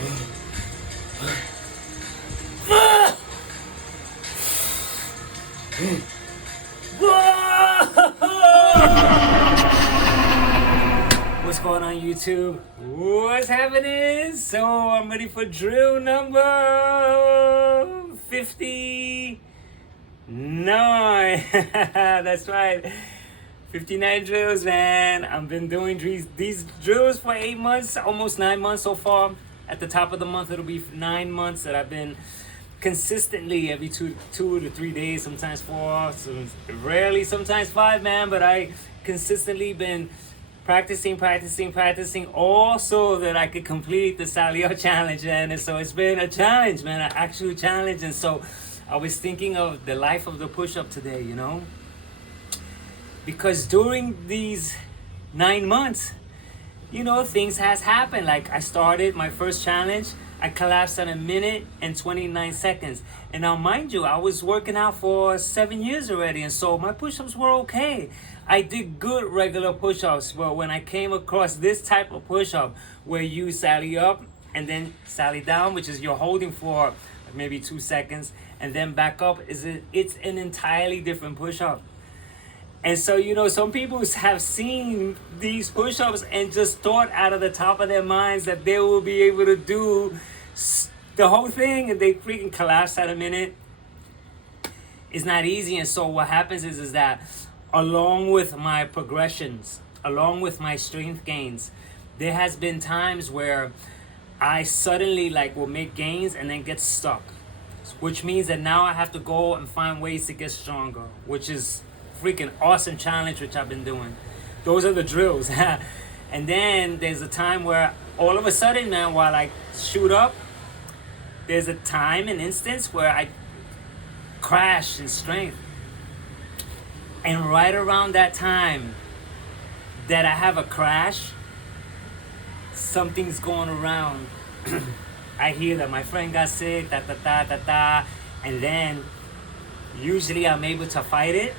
What's going on, YouTube? What's happening? So I'm ready for drill number 59. That's right. 59 drills, man. I've been doing these drills for 8 months, almost 9 months so far. At the top of the month, it'll be 9 months that I've been consistently every two to 3 days, sometimes 4, rarely, sometimes 5, man. But I consistently been practicing, all so that I could complete the Sally Up challenge, and so it's been a challenge, man, an actual challenge. And so I was thinking of the life of the push-up today, you know, because during these 9 months, you know, things has happened. Like, I started my first challenge, I collapsed in 1 minute and 29 seconds. And now, mind you, I was working out for 7 years already, and so my push-ups were okay. I did good regular push-ups, but when I came across this type of push-up where you sally up and then sally down, which is you're holding for maybe 2 seconds and then back up, it's an entirely different push-up. And so, you know, some people have seen these push-ups and just thought out of the top of their minds that they will be able to do the whole thing, and they freaking collapse at 1 minute. It's not easy. And so what happens is that along with my progressions, along with my strength gains, there has been times where I suddenly will make gains and then get stuck, which means that now I have to go and find ways to get stronger, which is freaking awesome challenge which I've been doing. Those are the drills. And then there's a time where all of a sudden, man, while I shoot up, there's a time, an instance where I crash in strength. And right around that time that I have a crash, something's going around. I hear that my friend got sick, and then usually I'm able to fight it.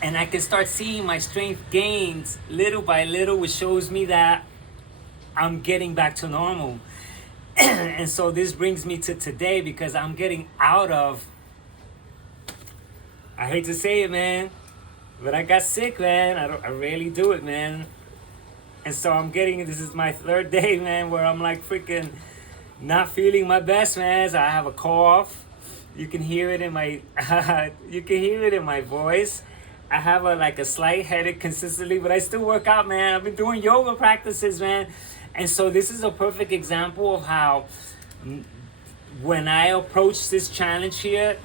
And I can start seeing my strength gains little by little, which shows me that I'm getting back to normal. And so this brings me to today, because I'm getting out of, I hate to say it, man, but I got sick, man. I rarely do it, man. And so this is my 3rd day, man, where I'm like freaking not feeling my best, man. So I have a cough. You can hear it in my, voice. I have a slight headache consistently, but I still work out, man. I've been doing yoga practices, man. And so this is a perfect example of how when I approached this challenge here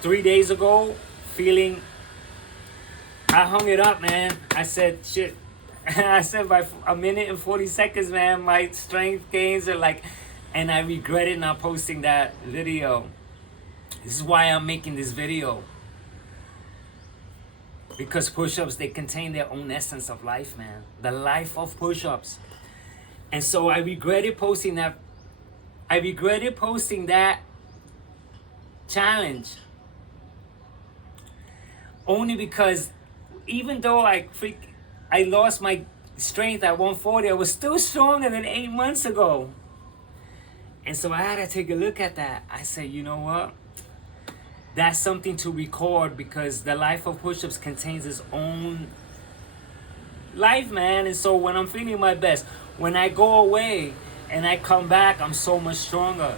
3 days ago, I hung it up, man. I said, shit. I said by 1 minute and 40 seconds, man, my strength gains are and I regretted not posting that video. This is why I'm making this video. Because push-ups, they contain their own essence of life, man. The life of push-ups. And so I regretted posting that. I regretted posting that challenge. Only because even though I lost my strength at 140, I was still stronger than 8 months ago. And so I had to take a look at that. I said, you know what? That's something to record, because the life of push-ups contains its own life, man. And so when I'm feeling my best, when I go away and I come back, I'm so much stronger.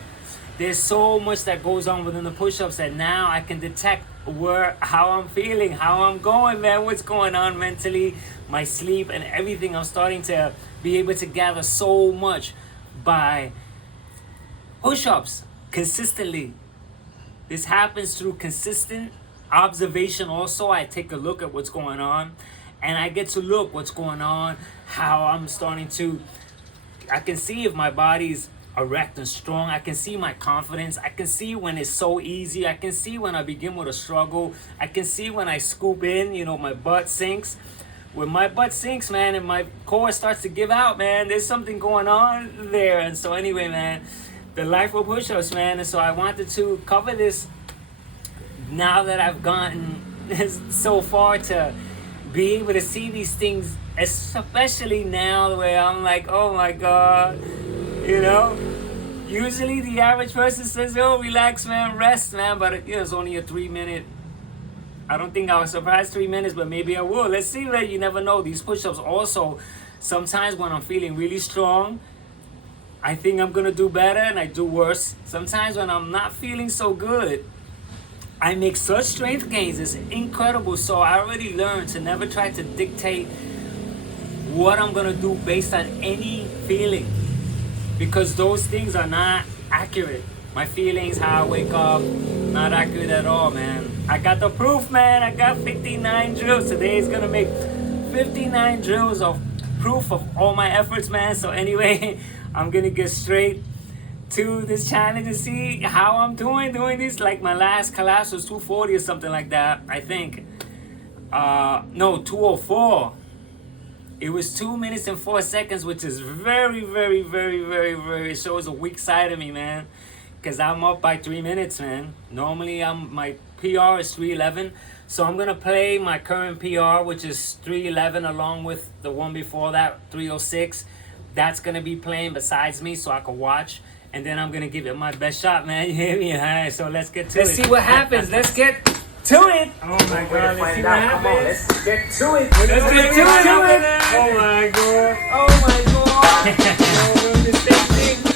There's so much that goes on within the push-ups that now I can detect how I'm feeling, how I'm going, man, what's going on mentally, my sleep and everything. I'm starting to be able to gather so much by push-ups consistently. This happens through consistent observation. Also, I take a look at what's going on, and I get to look what's going on, how I'm starting to, I can see if my body's erect and strong. I can see my confidence. I can see when it's so easy. I can see when I begin with a struggle. I can see when I scoop in, you know, my butt sinks. When my butt sinks, man, and my core starts to give out, man, there's something going on there. And so anyway, man, the life of push-ups, man. And so I wanted to cover this now that I've gotten so far to be able to see these things, especially now where I'm like, oh my God, You know? Usually the average person says, yo, relax, man, rest, man. But it's only a 3 minute. I don't think I was surprised 3 minutes, but maybe I will. Let's see, man. You never know. These push-ups also, sometimes when I'm feeling really strong, I think I'm gonna do better and I do worse. Sometimes when I'm not feeling so good, I make such strength gains. It's incredible. So I already learned to never try to dictate what I'm gonna do based on any feeling, because those things are not accurate. My feelings, how I wake up, not accurate at all, man. I got the proof, man. I got 59 drills. Today is gonna make 59 drills of proof of all my efforts, man. So anyway, I'm gonna get straight to this challenge and see how I'm doing this. Like my last collapse was 240 or something like that, I think. No, 204. It was 2 minutes and 4 seconds, which is very, very, very, very, very, it shows a weak side of me, man. Because I'm up by 3 minutes, man. Normally, my PR is 3:11. So I'm going to play my current PR, which is 3:11, along with the one before that, 3:06. That's going to be playing besides me so I can watch. And then I'm going to give it my best shot, man. You hear me? All right, so let's get to it. Let's see what happens. Let's get to it. Oh my God, let's see what happens. Come on, let's get to it. Let's get to it. Oh my God. Oh my God. Oh, we're the same thing.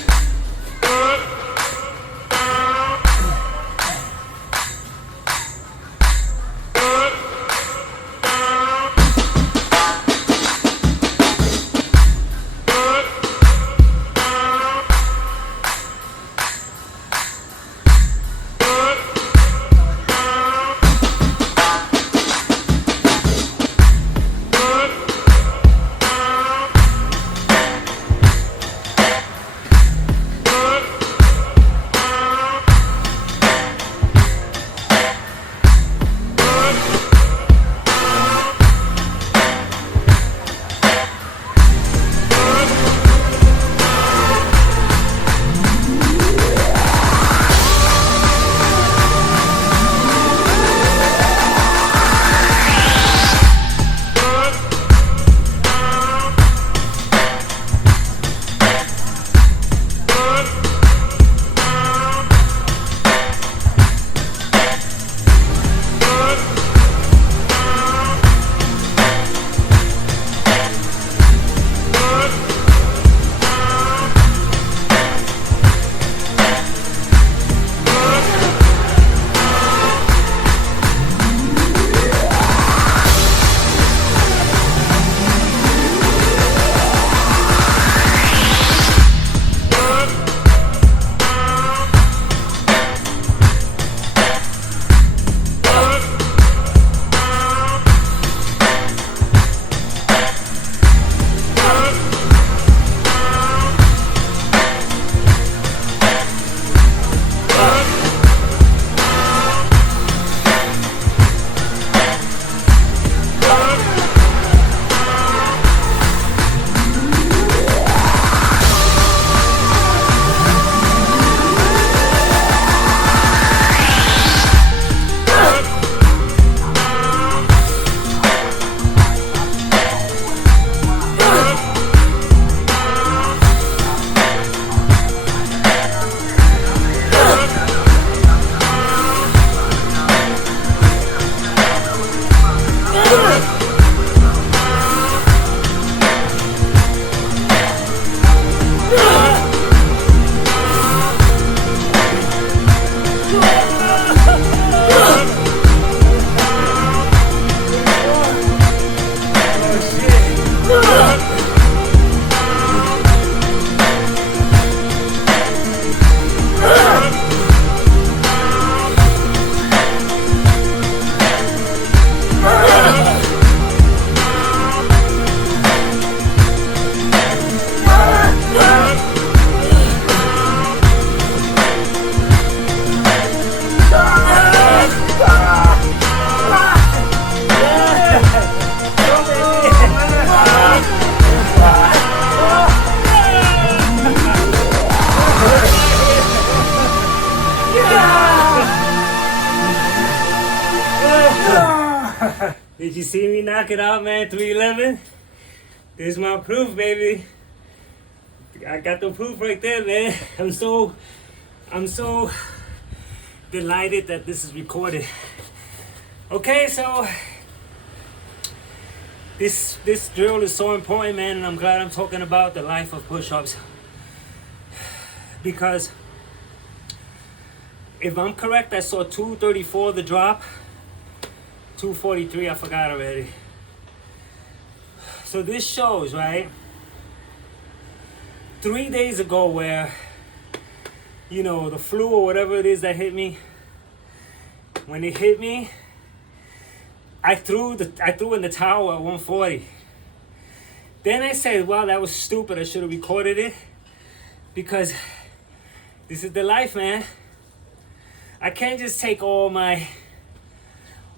Did you see me knock it out, man? 311. This is my proof, baby. I got the proof right there, man. I'm so delighted that this is recorded. Okay, so this drill is so important, man, and I'm glad I'm talking about the life of push-ups. Because if I'm correct, I saw 234 the drop, 243, I forgot already. So this shows, right, 3 days ago where, you know, the flu or whatever it is that hit me, when it hit me, I threw in the towel at 140. Then I said, well, that was stupid. I should have recorded it, because this is the life, man. I can't just take all my,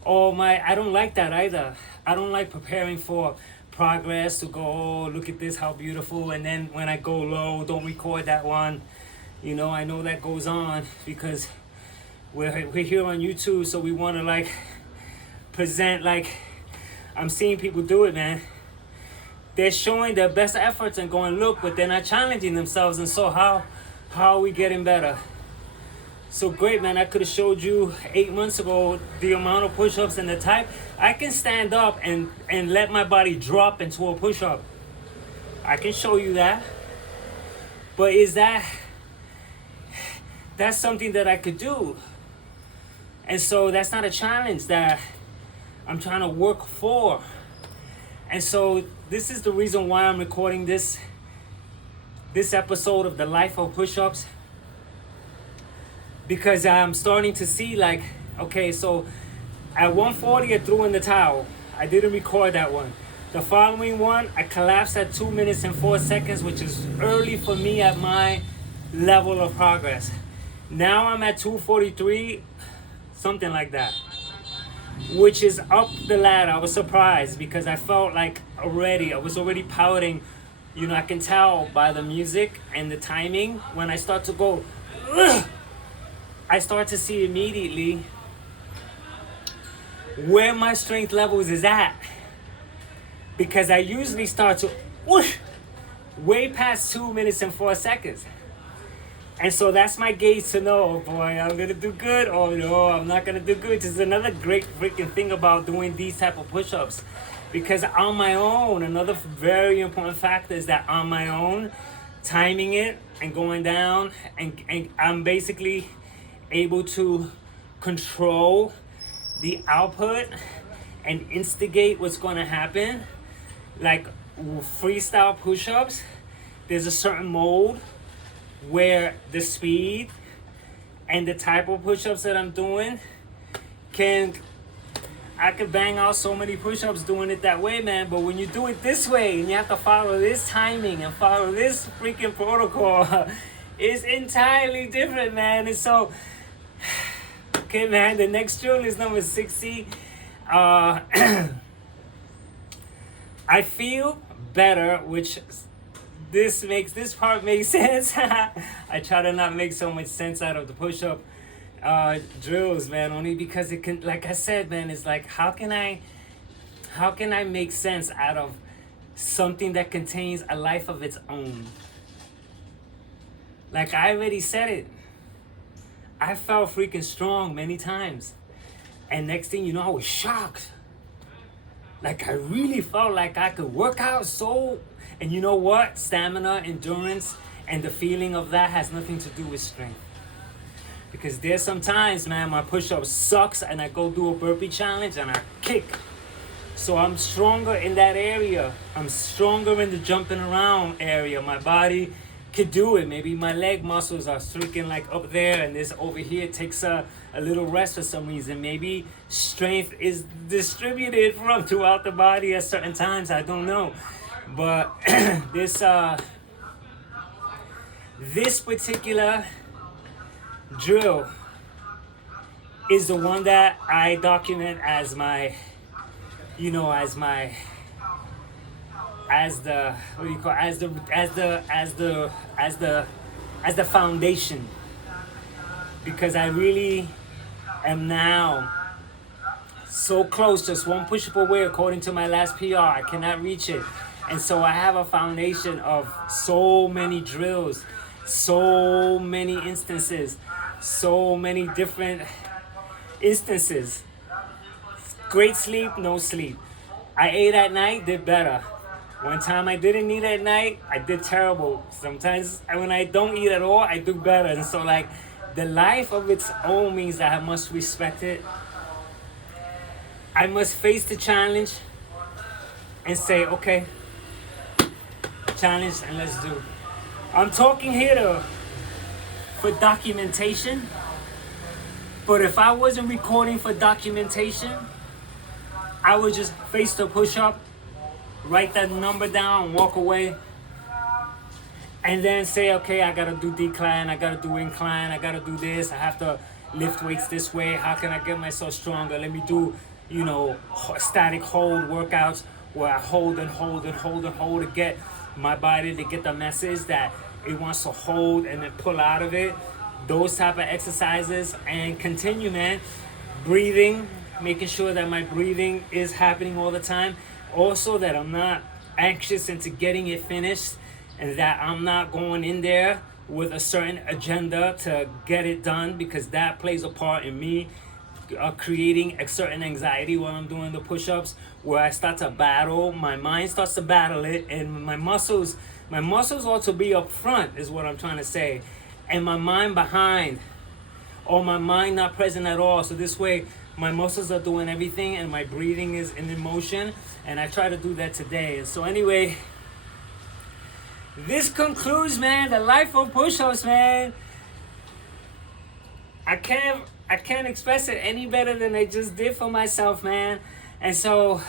I don't like that either. I don't like preparing for progress to go, oh, look at this, how beautiful. And then when I go low, don't record that one. You know, I know that goes on because we're here on YouTube, so we want to like present, like, I'm seeing people do it, man. They're showing their best efforts and going, look, but they're not challenging themselves. And so how are we getting better? So great, man. I could have showed you 8 months ago the amount of push-ups and the type. I can stand up and let my body drop into a push-up. I can show you that. But that's something that I could do. And so that's not a challenge that I'm trying to work for. And so this is the reason why I'm recording this episode of the life of push-ups. Because I'm starting to see, like, okay, so at 140 I threw in the towel. I didn't record that one. The following one, I collapsed at 2 minutes and 4 seconds, which is early for me at my level of progress. Now I'm at 243, something like that, which is up the ladder. I was surprised because I felt like I was already pouting. You know, I can tell by the music and the timing when I start to go, ugh, I start to see immediately where my strength levels is at. Because I usually start to whoosh, way past 2 minutes and 4 seconds. And so that's my gauge to know, oh boy, I'm gonna do good, or no, I'm not gonna do good. This is another great freaking thing about doing these type of push-ups. Because on my own, another very important factor is that on my own, timing it and going down, and I'm basically able to control the output and instigate what's going to happen. Like freestyle push-ups, there's a certain mode where the speed and the type of push-ups that I'm doing I could bang out so many push-ups doing it that way, man. But when you do it this way and you have to follow this timing and follow this freaking protocol, it's entirely different, man. And so, okay, man, the next drill is number 60. I feel better, which this part makes sense. I try to not make so much sense out of the push-up drills, man, only because it can, like I said, man, it's like, how can I make sense out of something that contains a life of its own? Like I already said it. I felt freaking strong many times. And next thing you know, I was shocked. Like I really felt like I could work out so, and you know what? Stamina, endurance, and the feeling of that has nothing to do with strength. Because there's sometimes, man, my push-up sucks and I go do a burpee challenge and I kick. So I'm stronger in that area. I'm stronger in the jumping around area. My body could do it. Maybe my leg muscles are freaking like up there, and this over here takes a little rest for some reason. Maybe strength is distributed from throughout the body at certain times. I don't know. But this particular drill is the one that I document as my, you know, as the what do you call it? as the foundation, because I really am now so close, just one push-up away according to my last PR. I cannot reach it. And so I have a foundation of so many drills, so many instances, so many different instances. Great sleep, no sleep. I ate at night, did better. One time I didn't eat at night, I did terrible. Sometimes when I don't eat at all, I do better. And so like the life of its own means that I must respect it. I must face the challenge and say, okay, challenge and let's do. I'm talking here for documentation. But if I wasn't recording for documentation, I would just face the push-up, write that number down, walk away, and then say, okay, I gotta do decline, I gotta do incline, I gotta do this, I have to lift weights this way, how can I get myself stronger? Let me do, static hold workouts where I hold and hold and hold and hold to get my body to get the message that it wants to hold and then pull out of it. Those type of exercises, and continue, man. Breathing, making sure that my breathing is happening all the time. Also that I'm not anxious into getting it finished, and that I'm not going in there with a certain agenda to get it done, because that plays a part in me creating a certain anxiety while I'm doing the push-ups, where I start to battle, my mind starts to battle it, and my muscles ought to be up front is what I'm trying to say, and my mind behind, or my mind not present at all. So this way my muscles are doing everything and my breathing is in motion, and I try to do that today. And so anyway, this concludes, man, the life of push-ups, man. I can't express it any better than I just did for myself, man. And so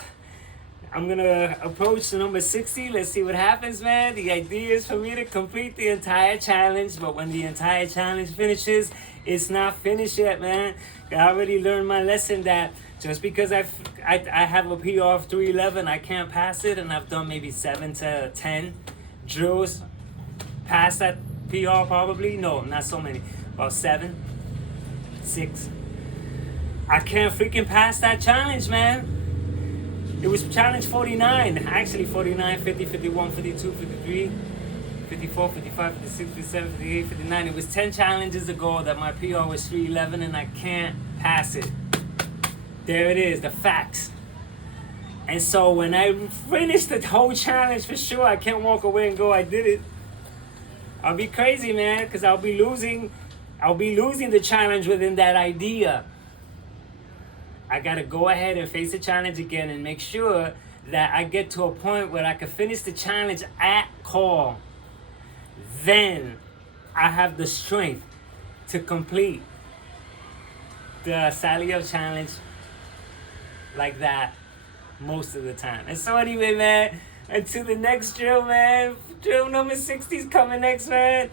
I'm gonna approach the number 60. Let's see what happens, man. The idea is for me to complete the entire challenge, but when the entire challenge finishes, it's not finished yet, man. I already learned my lesson that just because I have a PR of 311, I can't pass it, and I've done maybe 7 to 10 drills past that PR probably. No, not so many. About 7, 6. I can't freaking pass that challenge, man. It was challenge 49, actually 49, 50, 51, 52, 53, 54, 55, 56, 57, 58, 59. It was 10 challenges ago that my PR was 311 and I can't pass it. There it is, the facts. And so when I finish the whole challenge, for sure, I can't walk away and go, I did it. I'll be crazy, man, because I'll be losing the challenge within that idea. I gotta go ahead and face the challenge again and make sure that I get to a point where I can finish the challenge at call. Then I have the strength to complete the Sally Up challenge like that most of the time. And so anyway, man, until the next drill, man, drill number 60 is coming next, man.